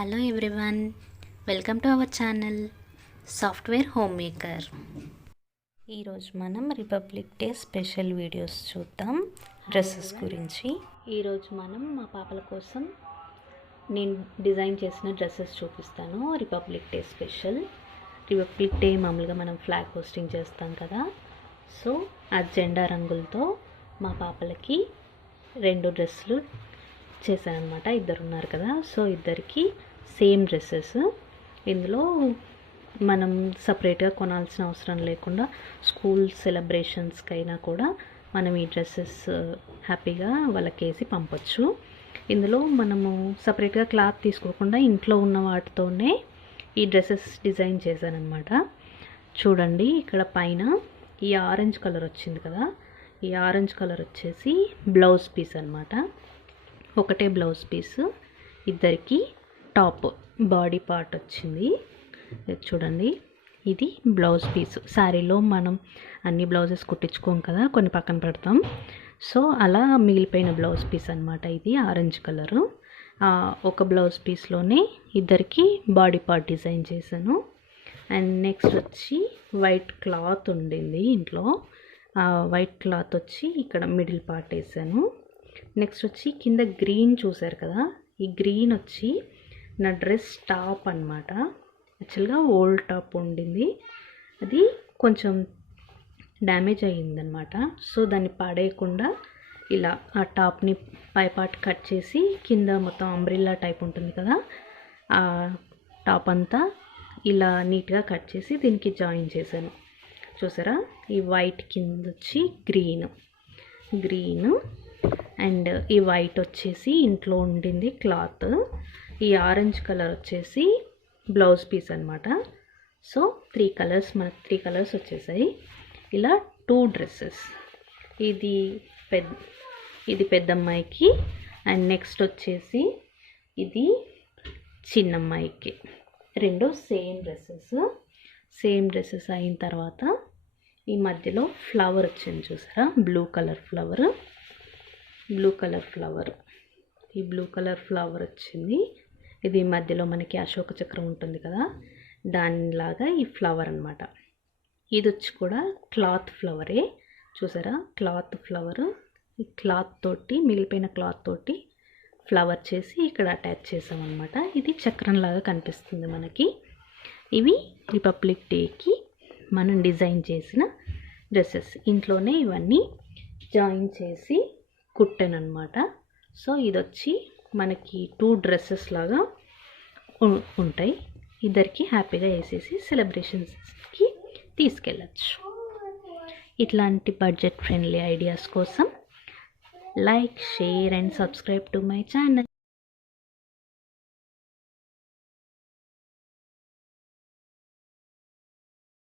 Hello everyone, welcome to our channel software home maker. ఈరోజు మనం republic day special videos చూద్దాం. Dresses గురించి ఈరోజు మనం మా పాపల కోసం నేను డిజైన్ చేసిన డ్రెస్సెస్ చూపిస్తాను. Republic day special. Republic day మామూలుగా మనం ఫ్లాగ్ హోస్టింగ్ చేస్తాం కదా, సో ఆ జెండా రంగులతో మా పాపలకి 2 డ్రెస్సులు చేశానమాట. ఇద్దరు ఉన్నారు కదా, సో ఇద్దరికి సేమ్ డ్రెస్సెస్. ఇందులో మనం సపరేట్గా కొనాల్సిన అవసరం లేకుండా స్కూల్ సెలబ్రేషన్స్కి అయినా కూడా మనం ఈ డ్రెస్సెస్ హ్యాపీగా వాళ్ళకేసి పంపొచ్చు. ఇందులో మనము సపరేట్గా క్లాత్ తీసుకోకుండా ఇంట్లో ఉన్న వాటితోనే ఈ డ్రెస్సెస్ డిజైన్ చేశానమాట. చూడండి, ఇక్కడ పైన ఈ ఆరెంజ్ కలర్ వచ్చింది కదా, ఈ ఆరెంజ్ కలర్ వచ్చేసి బ్లౌజ్ పీస్ అనమాట. ఒకటే బ్లౌజ్ పీస్, ఇద్దరికి టాప్ బాడీ పార్ట్ వచ్చింది. చూడండి, ఇది బ్లౌజ్ పీస్. శారీలో మనం అన్ని బ్లౌజెస్ కుట్టించుకోం కదా, కొన్ని పక్కన పెడతాం. సో అలా మిగిలిపోయిన బ్లౌజ్ పీస్ అనమాట ఇది ఆరెంజ్ కలరు. ఒక బ్లౌజ్ పీస్లోనే ఇద్దరికి బాడీ పార్ట్ డిజైన్ చేశాను. అండ్ నెక్స్ట్ వచ్చి వైట్ క్లాత్ ఉండింది ఇంట్లో. వైట్ క్లాత్ వచ్చి ఇక్కడ మిడిల్ పార్ట్ వేసాను. నెక్స్ట్ వచ్చి కింద గ్రీన్ చూసారు కదా, ఈ గ్రీన్ వచ్చి నా డ్రెస్ టాప్ అనమాట. యాక్చువల్గా ఓల్డ్ టాప్ ఉండింది, అది కొంచెం డ్యామేజ్ అయ్యిందనమాట. సో దాన్ని పాడేయకుండా ఇలా ఆ టాప్ని పై పార్ట్ కట్ చేసి కింద మొత్తం అంబ్రిల్లా టైప్ ఉంటుంది కదా, ఆ టాప్ అంతా ఇలా నీట్గా కట్ చేసి దీనికి జాయిన్ చేశాను. చూసారా, ఈ వైట్ కింద వచ్చి గ్రీన్ అండ్ ఈ వైట్ వచ్చేసి ఇంట్లో ఉండింది క్లాత్. ఈ ఆరెంజ్ కలర్ వచ్చేసి బ్లౌజ్ పీస్ అనమాట. సో 3 కలర్స్, మనకు 3 కలర్స్ వచ్చేసాయి. ఇలా 2 డ్రెస్సెస్. ఇది పెద్దమ్మాయికి అండ్ నెక్స్ట్ వచ్చేసి ఇది చిన్నమ్మాయికి. 2 సేమ్ డ్రెస్సెస్ అయిన తర్వాత ఈ మధ్యలో ఫ్లవర్ వచ్చింది చూసారా, బ్లూ కలర్ ఫ్లవర్. ఈ బ్లూ కలర్ ఫ్లవర్ వచ్చింది. ఇది మధ్యలో మనకి అశోక చక్రం ఉంటుంది కదా, దానిలాగా ఈ ఫ్లవర్ అనమాట. ఇది వచ్చి కూడా క్లాత్ ఫ్లవరే. చూసారా, క్లాత్ ఫ్లవర్. ఈ క్లాత్ తోటి, మిగిలిపోయిన క్లాత్ తోటి ఫ్లవర్ చేసి ఇక్కడ అటాచ్ చేసామన్నమాట. ఇది చక్రంలాగా కనిపిస్తుంది మనకి. ఇవి రిపబ్లిక్ డేకి మనం డిజైన్ చేసిన డ్రెస్సెస్. ఇంట్లోనే ఇవన్నీ జాయిన్ చేసి కుట్టానమాట. సో ఇది వచ్చి మనకి 2 డ్రెస్సెస్ లాగా ఉంటాయి. ఇద్దరికి హ్యాపీగా వేసేసి సెలబ్రేషన్స్కి తీసుకెళ్ళచ్చు. ఇట్లాంటి బడ్జెట్ ఫ్రెండ్లీ ఐడియాస్ కోసం like, share and subscribe to my channel.